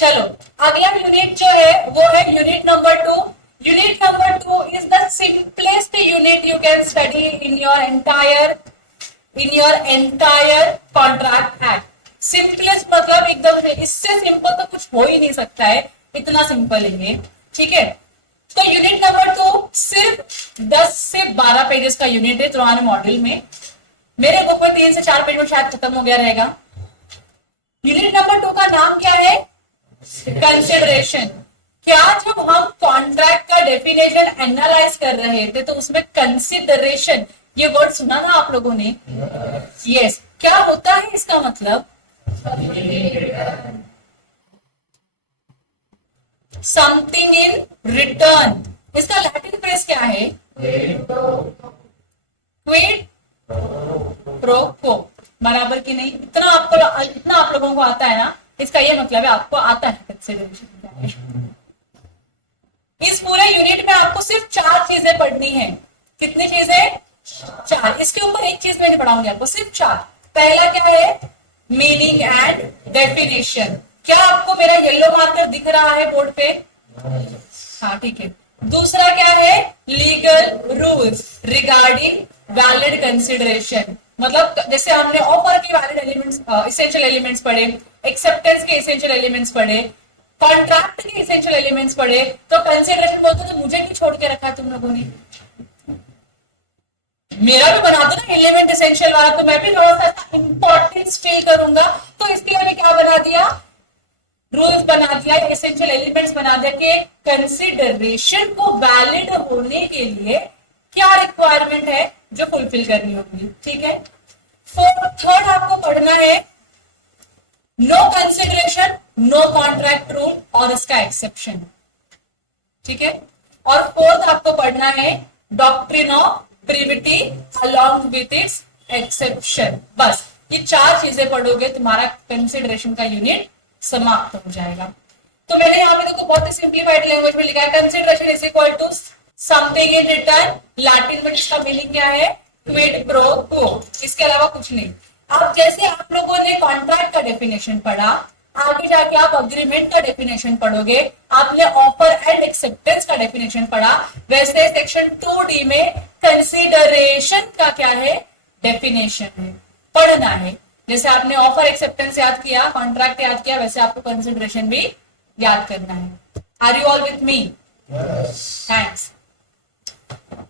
चलो अगला यूनिट जो है वो है unit number 2। Unit number 2 is the simplest unit you can study in your entire contract act. Simplest मतलब एकदम से, इससे सिंपल तो कुछ हो ही नहीं सकता है, इतना सिंपल है ये। ठीक है, तो यूनिट नंबर 2 सिर्फ 10 से 12 पेजेस का यूनिट है तुम्हारे मॉड्यूल में। मेरे बुक में 3 से 4 पेज में शायद खत्म हो गया रहेगा। यूनिट नंबर 2 का नाम क्या है? कंसिडरेशन। क्या जब हम कॉन्ट्रैक्ट का डेफिनेशन एनालाइज कर रहे थे तो उसमें कंसिडरेशन ये वर्ड सुना ना आप लोगों ने? यस। क्या होता है इसका मतलब? Something in return. इसका लैटिन फ्रेज क्या है? क्विड प्रो क्वो। बराबर की नहीं? इतना आप लोगों को आता है ना, इसका ये मतलब है आपको आता है कंसिडरेशन। इस पूरे यूनिट में आपको सिर्फ 4 चीजें पढ़नी है। कितनी चीजें? 4। इसके ऊपर एक चीज मैं नहीं पढ़ाऊंगी आपको, सिर्फ 4। पहला क्या है? Meaning and definition. क्या आपको मेरा येलो मार्कर दिख रहा है बोर्ड पे? हाँ ठीक है। दूसरा क्या है? Legal rules regarding valid consideration. मतलब जैसे हमने ऑफर के वैलिड एलिमेंट्स, एसेंशियल एलिमेंट्स पढ़े, एक्सेप्टेंस के एसेंशियल एलिमेंट्स पढ़े, कॉन्ट्रैक्ट के एसेंशियल एलिमेंट्स पढ़े, तो कंसिडरेशन बोलते तो मुझे नहीं छोड़ के रखा तुम लोगों ने। मेरा भी बना दो ना एलिमेंट एसेंशियल वाला, तो मैं भी थोड़ा सा इंपॉर्टेंस फील करूंगा। तो इसके लिए क्या बना दिया? रूल्स बना दिया, एसेंशियल एलिमेंट्स बना दिया कि कंसिडरेशन को वैलिड होने के लिए क्या रिक्वायरमेंट है जो फुलफिल करनी होगी। ठीक है। थर्ड आपको पढ़ना है no consideration no contract rule और इसका एक्सेप्शन। ठीक है। और फोर्थ आपको पढ़ना है doctrine of privity along with its exception. बस ये 4 चीजें पढ़ोगे तुम्हारा कंसिडरेशन का यूनिट समाप्त हो जाएगा। तो मैंने यहाँ पे देखो बहुत ही सिंप्लीफाइड लैंग्वेज में लिखा है consideration is equal to something in return. Latin में इसका मीनिंग क्या है? Quid pro quo. इसके अलावा कुछ नहीं। अब जैसे आप लोगों ने कॉन्ट्रैक्ट का डेफिनेशन पढ़ा, आगे जाके आप अग्रीमेंट का डेफिनेशन पढ़ोगे, आपने ऑफर एंड एक्सेप्टेंस का डेफिनेशन पढ़ा, वैसे सेक्शन 2D में कंसिडरेशन का क्या है? डेफिनेशन है, पढ़ना है। जैसे आपने ऑफर एक्सेप्टेंस याद किया, कॉन्ट्रैक्ट याद किया, वैसे आपको कंसिडरेशन भी याद करना है। Are you all with me? Thanks.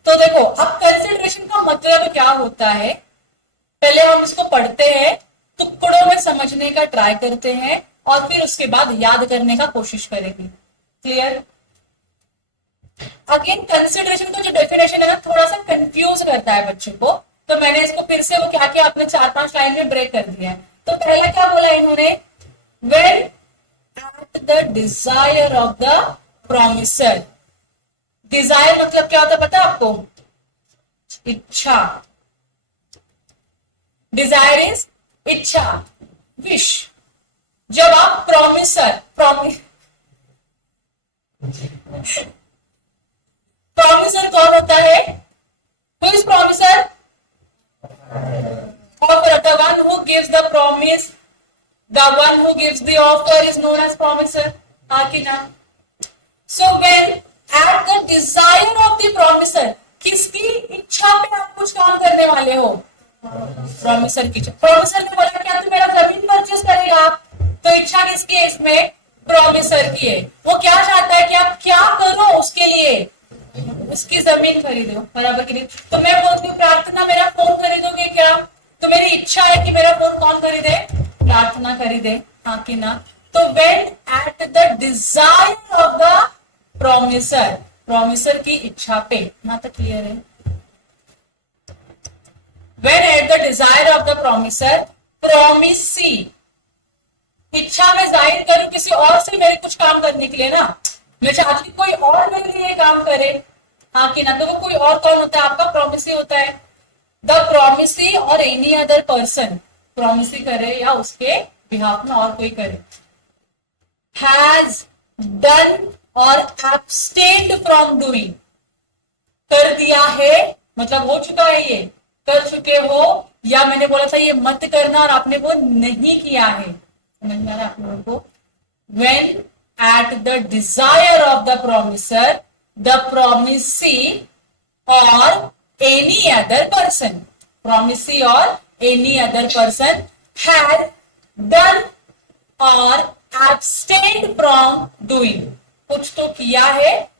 तो देखो अब कंसिडरेशन का मतलब क्या होता है, पहले हम इसको पढ़ते हैं, टुकड़ों में समझने का ट्राई करते हैं और फिर उसके बाद याद करने का कोशिश करेंगे। क्लियर? अगेन कंसिडरेशन का जो डेफिनेशन है ना थोड़ा सा कंफ्यूज करता है बच्चों को, तो मैंने इसको फिर से वो क्या किया, आपने 4-5 लाइन में ब्रेक कर दिया है। तो पहला क्या बोला इन्होंने? When at the desire of the promiser. Desire मतलब क्या होता है पता है आपको? इच्छा। डिजायर इज इच्छा, विश। जब आप प्रोमिसर कौन होता है? Who is promiser? Offer. The one who gives the promise, the one who gives the offer is known as promiser. Akina. So when at the desire of the promiser, किसकी इच्छा पे आप कुछ काम करने वाले हो? प्रोमिसर की। प्रोमिसर ने बोला क्या तू मेरा जमीन परचेस करेगा, तो इच्छा किसकी है इसमें? प्रोमिसर की है। वो क्या चाहता है कि आप क्या करो उसके लिए? उसकी जमीन खरीदो। बराबर की नहीं? तो मैं बोलती हूँ प्रार्थना मेरा फोन खरीदोगे क्या? तो मेरी इच्छा है कि मेरा फोन कौन खरीदे? प्रार्थना खरीदे। हाँ कि ना? तो when at the desire of the promisor, promisor की इच्छा पे। यहां तक क्लियर है? When at the desire of the promisor, promisee. इच्छा में जाहिर करूं किसी और से मेरे कुछ काम करने के लिए ना, मैं चाहती हूँ कोई और मेरे लिए काम करे। हाँ कि ना? तो वो कोई और कौन होता है? आपका प्रोमिसी होता है। द प्रोमिसी और एनी अदर पर्सन, प्रोमिसी करे या उसके बिहाफ में और कोई करे, हैज डन और एब्स्टेन्ड फ्रॉम डूइंग। कर दिया है मतलब हो चुका है, ये कर चुके हो, या मैंने बोला था ये मत करना और आपने वो नहीं किया है। समझ में आ रहा है आप लोगों को? when at the desire of the promiser, the promisee or any other person, promisee or any other person has done or abstained from doing. कुछ तो किया है,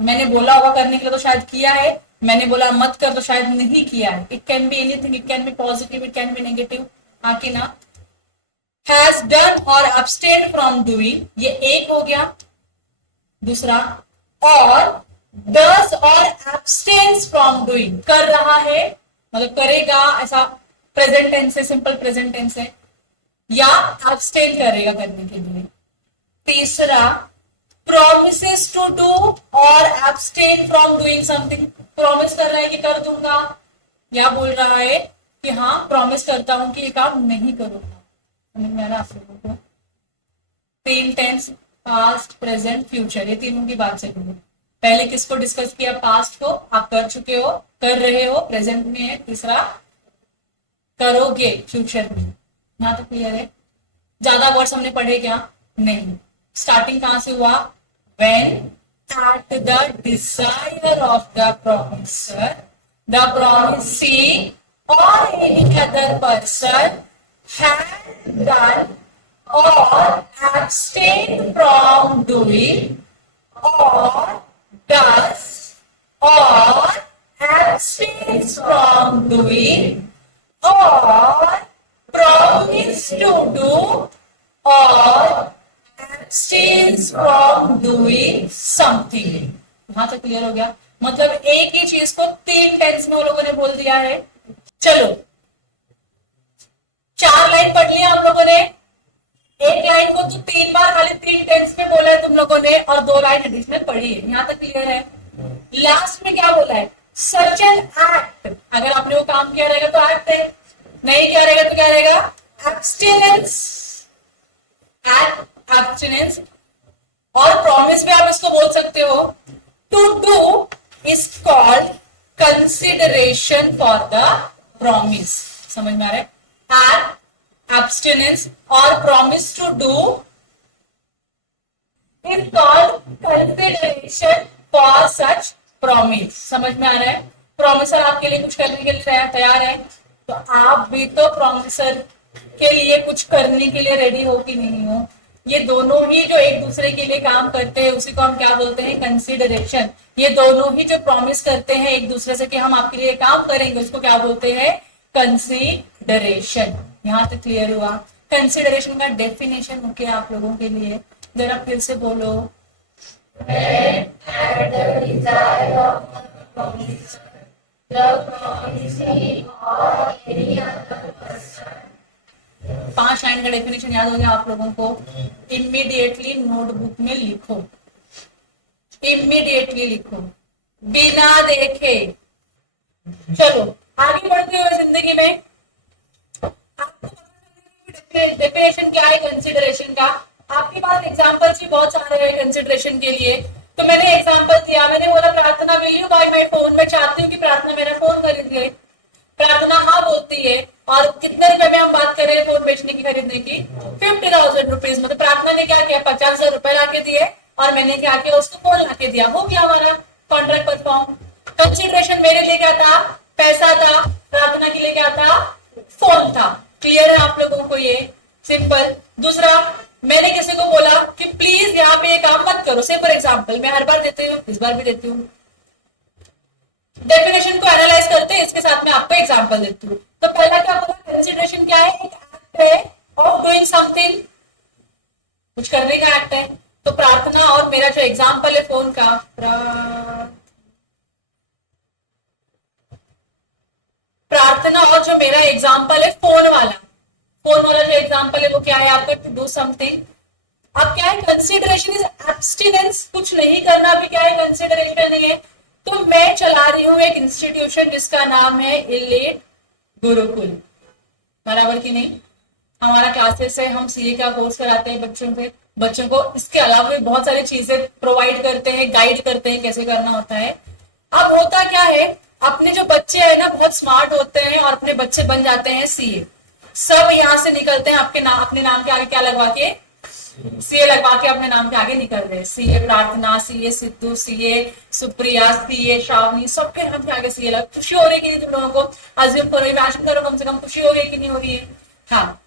मैंने बोला होगा करने के लिए तो शायद किया है, मैंने बोला मत कर तो शायद नहीं किया है. It can be anything, it can be positive, it can be negative. हाँ कि ना. हैज डन और abstained फ्रॉम डूइंग, ये एक हो गया. दूसरा, और does और abstains फ्रॉम डूइंग, कर रहा है मतलब करेगा, ऐसा प्रेजेंट टेंस है, सिंपल प्रेजेंट टेंस है, या abstain करेगा करने के लिए. तीसरा, promises to do और abstain from doing something, promise कर रहा है कि कर दूंगा, या बोल रहा है कि हाँ प्रॉमिस करता हूं कि ये काम नहीं करूंगा. समझ में आ रहा आप लोगों को. तीन टेंस, पास्ट, प्रेजेंट, फ्यूचर, ये तीनों की बात चलेगी. पहले किसको डिस्कस किया? पास्ट को. आप कर चुके हो, कर रहे हो, प्रेजेंट में है. तीसरा, करोगे फ्यूचर में. यहां तो क्लियर है. ज्यादा वर्ड्स हमने पढ़े क्या? नहीं. स्टार्टिंग कहां से हुआ? when at the desire of the promiser, the promisee or any other person had done or abstained from doing or does or abstains from doing or promise to do or abstains from doing something. यहां तक clear हो गया. मतलब एक ही चीज को तीन tense में वो लोगों ने बोल दिया है. चलो, 4 लाइन पढ़ लिया आप लोगों ने. एक लाइन को तो 3 बार खाली 3 टेंस में बोला है तुम लोगों ने, और 2 लाइन एडिशनल पढ़ी है. यहां तक क्लियर है. लास्ट में क्या बोला है? Such an act. अगर आपने वो काम किया रहेगा तो एक्ट है, नहीं किया रहेगा तो क्या रहेगा? एब्स्टिनेंस. एब्स्टिनेंस. और प्रॉमिस में आप इसको बोल सकते हो, to do is called consideration for the promise. समझ में आ रहा है? एट, एब्स्टिनेंस और promise to do is called consideration for such promise. समझ में आ रहा है? प्रॉमिसर आपके लिए कुछ करने के लिए तैयार है, तो आप भी तो प्रॉमिसर के लिए कुछ करने के लिए रेडी हो कि नहीं हो. ये दोनों ही जो एक दूसरे के लिए काम करते हैं उसी को हम क्या बोलते हैं? कंसिडरेशन. ये दोनों ही जो प्रॉमिस करते हैं एक दूसरे से कि हम आपके लिए काम करेंगे, उसको क्या बोलते हैं? कंसिडरेशन. यहां तक क्लियर हुआ? कंसिडरेशन का डेफिनेशन मुख्य आप लोगों के लिए, जरा फिर से बोलो. पांच लाइन का डेफिनेशन याद हो गया आप लोगों को? इमीडिएटली नोटबुक में लिखो. इमीडिएटली लिखो, बिना देखे. चलो आगे बढ़ते हुए जिंदगी में डेफिनेशन क्या है कंसिडरेशन का? आपके पास एग्जांपल्स भी बहुत सारे हैं कंसिडरेशन के लिए. तो मैंने एग्जांपल दिया, मैंने बोला Prarthana will you buy my phone. मैं चाहती हूँ कि प्रार्थना मेरा फोन खरीद ले. प्रार्थना हाँ बोलती है. और कितने रुपए में हम बात कर रहे हैं फोन बेचने की, खरीदने की? 50,000 रुपीज. मतलब प्रार्थना ने क्या किया? 50,000 रुपए लाके दिए और मैंने क्या किया? उसको फोन लाके दिया. हो गया हमारा कॉन्ट्रैक्ट परफॉर्म. कंसिडरेशन मेरे लिए क्या था? पैसा था. प्रार्थना के लिए क्या था? फोन था. क्लियर है आप लोगों को? ये सिंपल. दूसरा, मैंने किसी को बोला कि प्लीज यहाँ पे ये काम मत करो. से फॉर एग्जाम्पल, मैं हर बार देती हूँ, इस बार भी देती हूँ. डेफिनेशन को एनालाइज करते हैं, इसके साथ में आपको एग्जांपल देती हूँ. तो पहला क्या बोला? कंसिडरेशन क्या है? एक एक्ट है ऑफ डूइंग समथिंग, कुछ करने का एक्ट है. तो प्रार्थना और मेरा जो एग्जांपल है फोन का, प्रार्थना और जो मेरा एग्जांपल है फोन वाला जो एग्जांपल है वो क्या है आपका? To do something. अब क्या है? Consideration is abstinence. कुछ नहीं करना भी क्या है? कंसिडरेशन ही है. तो मैं चला रही हूँ एक इंस्टीट्यूशन जिसका नाम है इलीट गुरुकुल. बराबर की नहीं? हमारा क्लासेस है, हम सीए का कोर्स कराते हैं बच्चों को. इसके अलावा भी बहुत सारी चीजें प्रोवाइड करते हैं, गाइड करते हैं कैसे करना होता है. अब होता क्या है, अपने जो बच्चे हैं ना बहुत स्मार्ट होते हैं और अपने बच्चे बन जाते हैं सीए. सब यहाँ से निकलते हैं अपने नाम के आगे क्या लगवा के? सीए लगवा के अपने नाम के आगे निकल रहे, सीए प्रार्थना, CA Sidhu, CA Supriya, CA Shravani, सबके नाम के आगे सीए लग। खुशी हो रही है कि नहीं तुम लोगों को? अज्यूम करो, इमेजिन करो, कम से कम खुशी हो रही है कि नहीं हो रही है? हाँ,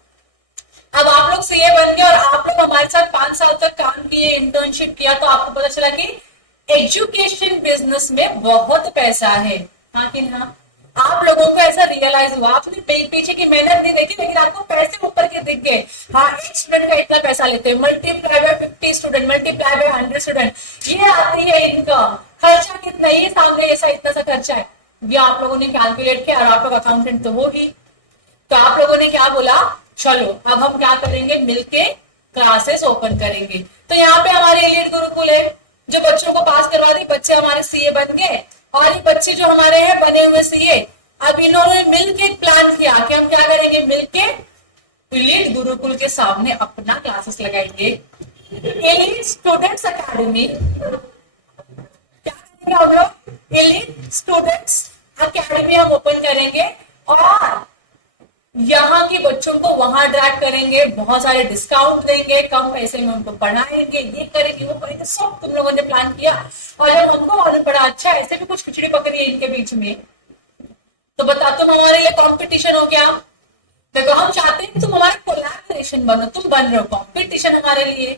अब आप लोग सीए बन गए और आप लोग हमारे साथ 5 साल तक काम किए, इंटर्नशिप किया, तो आपको पता चला कि एजुकेशन बिजनेस में बहुत पैसा है। हाँ कि ना? आप लोगों को ऐसा रियलाइज हुआ, आपने पीछे की मेहनत नहीं देखी, लेकिन आपको पैसे ऊपर के दिख गए। हाँ, एक स्टूडेंट का इतना पैसा लेते हैं, multiply by 50 student, multiply by 100 student, ये आती है इनकम। खर्चा कितना, ये सामने ऐसा इतना सा खर्चा है, ये आप लोगों ने कैलकुलेट किया, और आप लोग अकाउंटेंट तो हो ही। तो आप लोगों ने क्या बोला, चलो अब हम क्या करेंगे, मिलके क्लासेस ओपन करेंगे। तो यहाँ पे हमारे एलिट गुरुकुल है, जो बच्चों को पास करवा दी, बच्चे हमारे सीए बन गए। और ये बच्चे जो हमारे हैं बने हुए सीए, अब इन्होंने मिलके एक प्लान किया कि हम क्या करेंगे, मिलके एलिट गुरुकुल के सामने अपना क्लासेस लगाएंगे। एलिट स्टूडेंट्स अकेडमी, क्या करेंगे हम लोग, एलिट स्टूडेंट्स अकेडमी हम ओपन करेंगे, और यहाँ के बच्चों को वहां ड्रैग करेंगे, बहुत सारे डिस्काउंट देंगे, कम पैसे में उनको पढ़ाएंगे, ये करेंगे वो करेंगे, सब तुम लोगों ने प्लान किया। और जब हमको मालूम पड़ा अच्छा ऐसे भी कुछ खिचड़ी पकड़ी है इनके बीच में, तो बता, तुम हमारे लिए कंपटीशन हो गया। देखो, हम चाहते हैं कि तुम हमारा कोलैबोरेशन बनो, तुम बन रहे हो कंपटीशन हमारे लिए,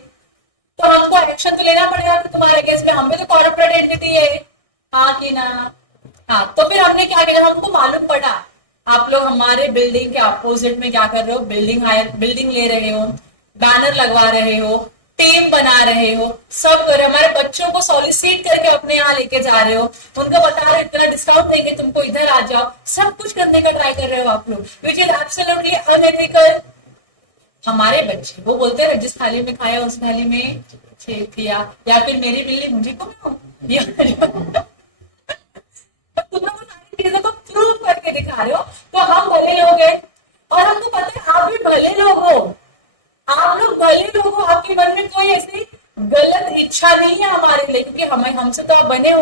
तो हमको एक्शन तो लेना पड़ेगा कि तुम्हारे केस में, हम भी तो कॉर्पोरेट एंटिटी है। हाँ कि ना? हाँ, तो फिर हमने क्या किया, हमको मालूम पड़ा आप लोग हमारे बिल्डिंग के अपोजिट में क्या कर रहे हो, बिल्डिंग ले रहे हो, बैनर लगवा रहे हो, टीम बना रहे हो, सब कर रहे हो, हमारे बच्चों को सॉलिसिट करके अपने यहाँ लेके जा रहे हो, उनको बता रहे हो इतना डिस्काउंट देंगे तुमको, इधर आ जाओ, सब कुछ करने का ट्राई कर रहे हो आप लोग, विच इज एब्सोल्युटली अनएथिकल। हमारे बच्चे वो बोलते हैं जिस थाली में खाया उस थाली में छेद किया, या फिर मेरी बिल्ली मुझे को तुम लोग सारी चीजों को प्रूव करके दिखा रहे हो, तो हम भले लोग हैं, और हमको पता है आप भी भले लोग हो, आप लोग भले लोग हो, आपके मन में कोई ऐसी गलत इच्छा नहीं है हमारे लिए, क्योंकि हमें हमसे तो आप बने हो,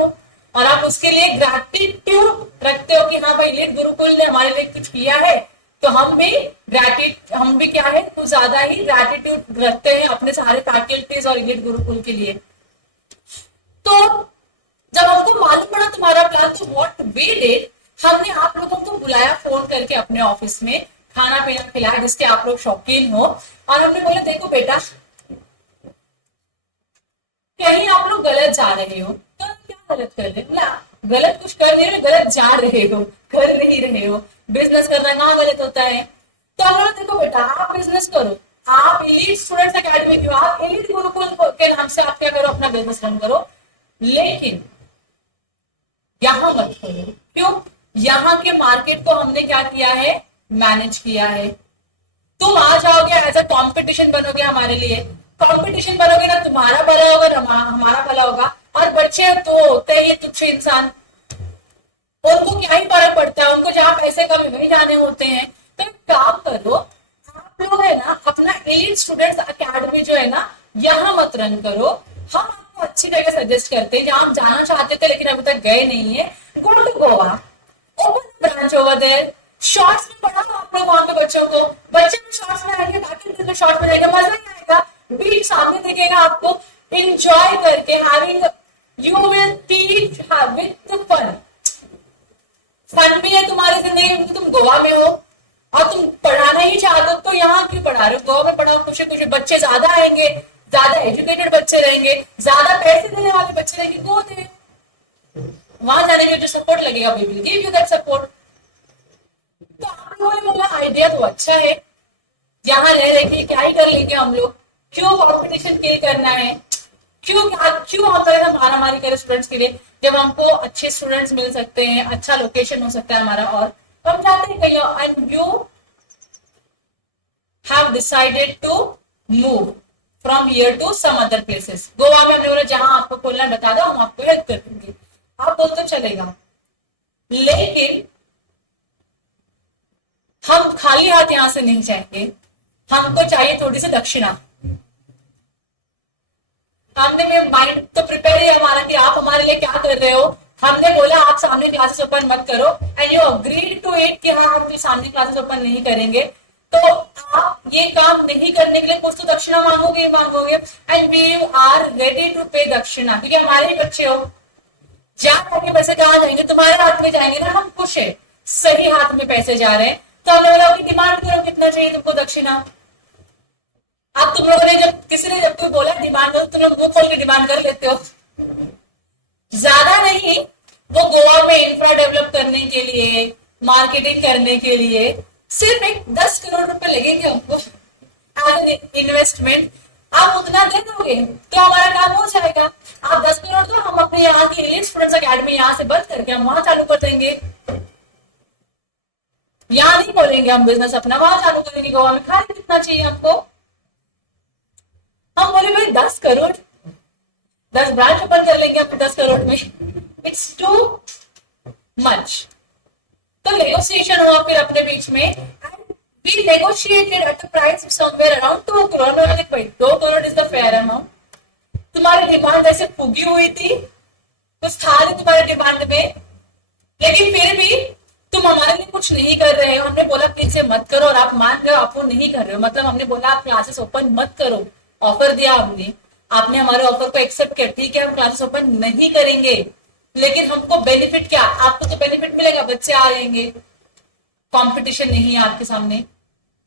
और आप उसके लिए ग्रैटिट्यूड रखते हो कि हाँ भाई एलिट गुरुकुल ने हमारे लिए कुछ किया है, तो हम भी क्या है, कुछ ज्यादा ही ग्रैटिट्यूड रखते हैं अपने सारे फैकल्टीज और एलिट गुरुकुल के लिए। तो जब हमको मालूम पड़ा तुम्हारा प्लान, तो व्हाट वी डिड, हमने आप लोगों को बुलाया फोन करके अपने ऑफिस में, खाना पीना खिलाया जिसके आप लोग शौकीन हो, और हमने बोला देखो बेटा, कहीं आप लोग गलत जा रहे हो, तो क्या गलत कर रहे हो, गलत कुछ कर नहीं रहे, गलत जा रहे हो, कर नहीं रहे हो, बिजनेस करना कहाँ गलत होता है। तो हम लोग देखो बेटा, आप बिजनेस करो, आप एलिट स्टूडेंट्स अकेडमी क्यों, आप एलिट गुरुकुल के नाम से आप क्या करो, अपना बिजनेस रन करो, लेकिन यहां मत करो। क्यों? यहाँ के मार्केट को हमने क्या किया है, मैनेज किया है। तुम आ जाओगे एज अ कॉम्पिटिशन बनोगे हमारे लिए, कंपटीशन बनोगे ना, तुम्हारा भला होगा ना हमारा भला होगा, और बच्चे तो होते हैं ये तुच्छ इंसान, उनको क्या ही फर्क पड़ता है, उनको जहाँ पैसे कम वही जाने होते हैं। तो एक काम करो, आप लोग है ना अपना एलिट स्टूडेंट्स अकेडमी जो है ना, यहाँ मत रन करो, हम आपको अच्छी जगह सजेस्ट करते हैं जहां आप जाना चाहते थे लेकिन अभी तक गए नहीं है, go to Goa, open branch over there, shorts में पढ़ाओ आप लोग वहां पे बच्चों को, बच्चे भी शॉर्ट्स में आएंगे, बाकी तो शॉर्ट्स में जाएगा, मजा ही आएगा, बीच सामने दिखेगा आपको, इंजॉय करके having, you will teach with fun, fun भी है तुम्हारी जिंदगी में, तुम गोवा में हो और तुम पढ़ाना ही चाहते हो, तो यहाँ क्यों पढ़ा रहे हो, गोवा में पढ़ाओ, खुशी खुशी, बच्चे ज्यादा आएंगे, ज्यादा एजुकेटेड बच्चे रहेंगे, ज्यादा पैसे देने वाले बच्चे रहेंगे, वो थे वहां जाने के जो सपोर्ट लगेगा, we will give you that support. तो आप लोगों ने बोला आइडिया तो अच्छा है, यहाँ रह रहे के क्या ही कर लेंगे हम लोग, क्यों कंपटीशन किल करना है, क्यों हम तरह मारामारी करें स्टूडेंट्स के लिए, जब हमको अच्छे स्टूडेंट्स मिल सकते हैं, अच्छा लोकेशन हो सकता है हमारा, और हम चाहते हैं कहीं, and you have decided to move from here to some other places. Goa में हमने बोला जहां आपको खोलना बता दो, हम आपको हेल्प कर देंगे, आप बोल तो चलेगा, लेकिन हम खाली हाथ यहां से नहीं जाएंगे, हमको चाहिए थोड़ी सी दक्षिणा। हमने में माइंड तो प्रिपेयर है हमारा कि आप हमारे लिए क्या कर रहे हो, हमने बोला आप सामने क्लासेस ओपन मत करो, and you agreed to it कि हाँ हम सामने क्लासेस ओपन नहीं करेंगे, तो आप ये काम नहीं करने के लिए कुछ तो दक्षिणा मांगोगे ही मांगोगे, and we are ready to pay dakshina, क्योंकि हमारे ही बच्चे हो। जहां जाके पैसे कहाँ जाएंगे, तुम्हारे हाथ में जाएंगे ना, हम खुश है सही हाथ में पैसे जा रहे हैं। तो हमने बोला कि डिमांड करो कितना चाहिए तुमको दक्षिणा। अब तुम लोगों ने जब किसी ने जब तुम्हें बोला डिमांड करो, तुम लोग मुंह खोल के डिमांड कर लेते हो। ज्यादा नहीं, वो गोवा में इंफ्रा डेवलप करने के लिए, मार्केटिंग करने के लिए सिर्फ एक 10 करोड़ रुपए लगेंगे हमको एज इन्वेस्टमेंट। आप उतना दे दोगे तो हमारा काम हो जाएगा। आप 10 करोड़ दो, हम अपने यहाँ की एलिट स्टूडेंट्स अकेडमी यहाँ से बंद करके हम वहां चालू कर देंगे। यहाँ नहीं खोलेंगे हम बिजनेस अपना, वहां चालू करेंगे गोवा में। खाली कितना चाहिए आपको? हम बोले भाई 10 करोड़, 10 ब्रांच ओपन कर लेंगे अपने 10 करोड़ में। It's too much. तो नेगोशिएशन हुआ फिर अपने बीच में, we negotiated at the price of somewhere around 2 crore. मैंने कहा भाई 2 crore is the fair amount. तुम्हारी डिमांड ऐसे फूगी हुई थी, कुछ था नहीं तुम्हारे डिमांड में, लेकिन फिर भी तुम हमारे लिए कुछ नहीं कर रहे हो। हमने बोला प्लीज मत करो, और आप मान रहे हो आप वो नहीं कर रहे हो। मतलब हमने बोला आप क्लासेस ओपन मत करो, ऑफर दिया हमने, आपने हमारे ऑफर को एक्सेप्ट किया, ठीक है हम क्लासेस ओपन नहीं करेंगे, लेकिन हमको बेनिफिट क्या? आपको तो बेनिफिट मिलेगा, बच्चे आ जाएंगे, कंपटीशन नहीं है आपके सामने।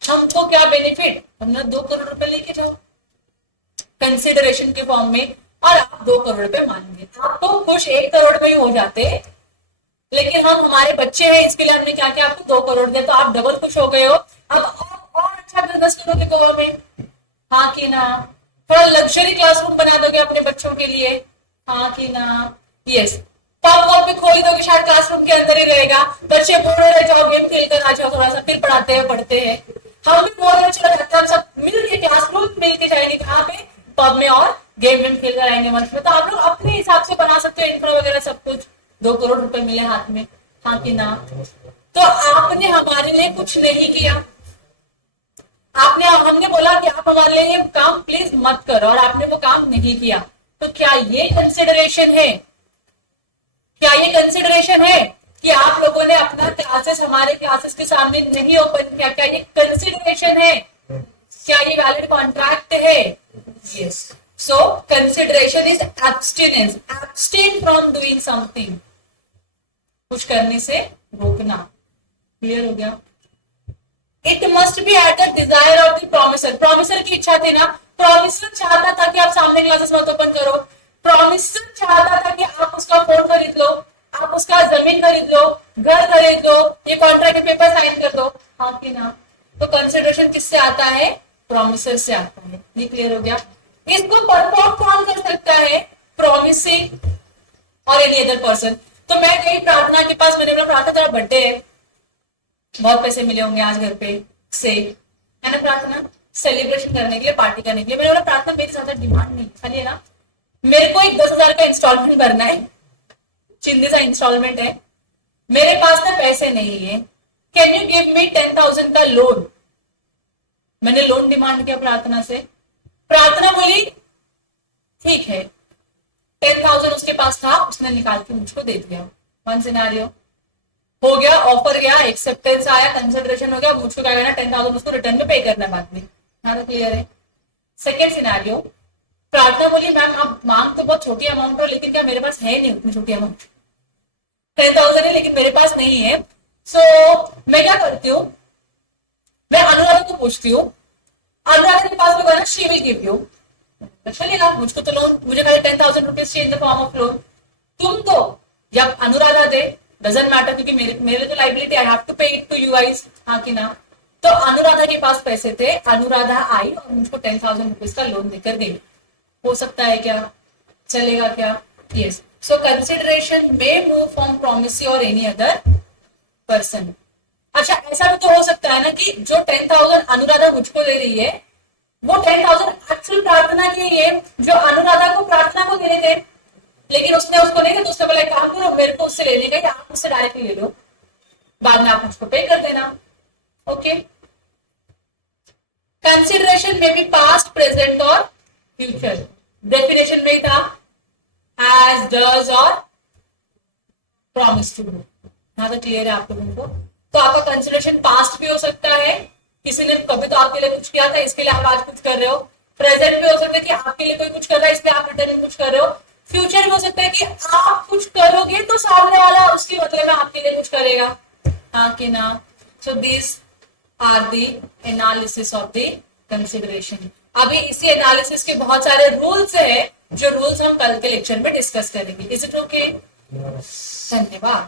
हमको क्या बेनिफिट? हमने 2 करोड़ रुपए लेके जाओ कंसिडरेशन के फॉर्म में, और आप 2 करोड़ रुपए मानेंगे। आप तो खुश 1 करोड़ में ही हो जाते, लेकिन हम हमारे बच्चे हैं इसके लिए हमने क्या किया, आपको 2 करोड़ दिया, तो आप डबल खुश हो गए हो। अब और अच्छा बिजनेस करोगे गोवा में, हाँ कि ना? थोड़ा लग्जरी क्लासरूम बना दोगे अपने बच्चों के लिए, हाँ कि ना? यस। पब वॉब भी खोल दोगे, शायद क्लासरूम के अंदर ही रहेगा, बच्चे बोल रहे जाओ गेम खेल कर आ जाओ, थोड़ा सा फिर पढ़ाते हैं पढ़ते हैं। हम भी बोल रहे चलो जाते, हम सब मिल के क्लासरूम मिल के जाएंगे कहाँ पे, पब में, और गेम वेम खेल कर आएंगे मंच में। तो आप लोग अपने हिसाब से बना सकते हो इंफ्रा वगैरह सब कुछ। 2 करोड़ रुपए मिले हाथ में, हाँ कि ना? तो आपने हमारे लिए कुछ नहीं किया। हमने बोला कि आप हमारे लिए काम प्लीज मत करो, और आपने वो काम नहीं किया। तो क्या ये कंसिडरेशन है? क्या ये कंसिडरेशन है कि आप लोगों ने अपना क्लासेस हमारे क्लासेस के सामने नहीं ओपन किया? क्या ये कंसिडरेशन है? क्या ये वैलिड कॉन्ट्रैक्ट है? Yes. So consideration is abstinence, abstain from doing something, कुछ करने से रोकना। क्लियर हो गया? It must be eight the desire of the promisor. Promisor की इच्छा थी ना, प्रोमिसर चाहता था कि आप सामने क्लासेस मत ओपन करो, प्रोमिसर चाहता था कि आप उसका फोन खरीद लो, आप उसका जमीन खरीद लो, घर खरीद लो, ये कॉन्ट्रैक्ट के पेपर साइन कर दो, हाँ कि ना? तो कंसिडरेशन किससे आता है? प्रोमिसर से आता है। ये क्लियर हो गया? इसको परफॉर्म कौन कर सकता है? प्रोमिसिंग और एनी अदर पर्सन। तो मैं गई प्रार्थना के पास, मैंने बोला प्रार्थना तेरा बर्थडे है, बहुत पैसे मिले होंगे आज घर पे से, है ना प्रार्थना, सेलिब्रेशन करने के लिए, पार्टी करने के लिए। मैंने बोला प्रार्थना मेरी ज्यादा डिमांड नहीं, खाली है ना मेरे को एक 10,000 का इंस्टॉलमेंट भरना है, चिंदी सा इंस्टॉलमेंट है, मेरे पास ना पैसे नहीं है, कैन यू गिव मी 10,000 का लोन? मैंने लोन डिमांड किया प्रार्थना से। प्रार्थना बोली ठीक है, 10,000 उसके पास था, उसने निकाल के मुझको दे दिया। वन सिनेरियो हो गया, ऑफर गया, एक्सेप्टेंस आया, कंसिडरेशन हो गया, मुझको क्या करना, 10,000 उसको रिटर्न में पे करना बाद में। हाँ तो क्लियर है? सेकेंड सिनेरियो, प्रार्थना बोली मैम आप मांग तो बहुत छोटी अमाउंट हो, लेकिन क्या मेरे पास है नहीं उतनी छोटी अमाउंट, 10,000 है लेकिन मेरे पास नहीं है। सो मैं क्या करती हूँ, मैं अनुराधा को पूछती हूँ, अनुराधा के पास में शी विल गिव यू, चलेगा, मुझको तो लोन, मुझे खाली 10,000 रुपीज चाहिए in the form of loan. तुम तो जब अनुराधा दे डजंट मैटर, क्योंकि मेरे तो लाइबिलिटी, आई हैव टू पे इट टू यू गाइस, हाँ कि ना? तो अनुराधा के पास पैसे थे, अनुराधा आई और मुझको 10,000 रुपीज का लोन देकर गई। हो सकता है क्या? चलेगा क्या? Yes. So consideration may move from promisee और एनी अदर पर्सन। अच्छा ऐसा भी तो हो सकता है ना कि जो 10,000 अनुराधा मुझको दे रही है, वो 10,000 एक्चुअल प्रार्थना के लिए जो अनुराधा को प्रार्थना को देने थे, लेकिन उसने उसको नहीं, तो उसने बोला काम करो मेरे को उससे लेने का, आप उससे डायरेक्टली ले लो, बाद में आप मुझको पे कर देना। ओके। कंसिडरेशन में भी पास्ट, प्रेजेंट और फ्यूचर। डेफिनेशन में था हैज, डज और प्रॉमिस टू डू। हाँ तो क्लियर है आप लोगों को? तो आपका कंसिडरेशन पास्ट भी हो सकता है कि किसी ने कभी तो आपके लिए कुछ किया था, इसके लिए आप आज कुछ कर रहे हो। प्रेजेंट में हो सकता है कि आपके लिए कोई कुछ कर रहा है, इसलिए आप रिटर्न में कुछ कर रहे हो। फ्यूचर में हो सकता है कि आप कुछ करोगे तो सामने वाला उसके बदले में आपके लिए कुछ करेगा, हाँ कि ना। So this are the analysis of the consideration. अभी इसी एनालिसिस के बहुत सारे रूल्स है, जो रूल्स हम कल के लेक्चर में डिस्कस करेंगे। Is it okay? धन्यवाद।